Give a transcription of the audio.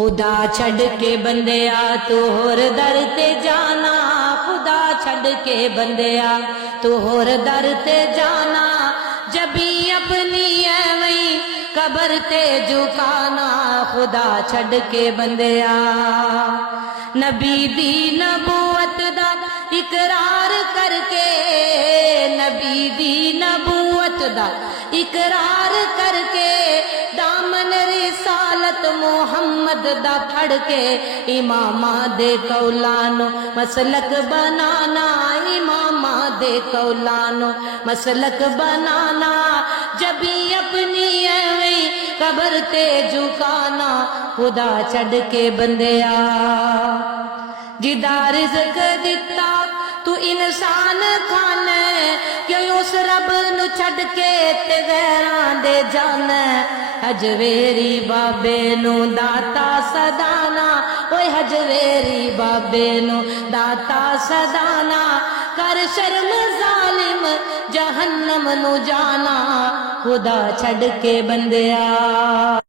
خدا چھڑ کے بندیا تو ہور در تے جانا، خدا چھڑ کے بندیا تو ہور در تے جانا، جبھی اپنی ایویں قبر تے جھکانا، خدا چھڑ کے بندیا۔ نبی دی نبوت دا اقرار کر کے، نبی دی نبوت دا اقرار کر کے، دامن رسالت محمد دا پھڑ کے، اماماں دے قولانو مسلک بنانا، اماماں دے قولانو مسلک بنانا، جبھی اپنی ایویں قبر تے جھکانا، خدا چھڑ کے بندیا۔ جدا رزق دتا تو انسان کھانا، کیوں اس رب نو چھڑ کے تے غیراں دے جانا، حجویری بابے نو داتا سدانا، اوے حجویری بابے نو داتا سدانا، کر شرم ظالم جہنم نو جانا، خدا چھڑ کے بندیا۔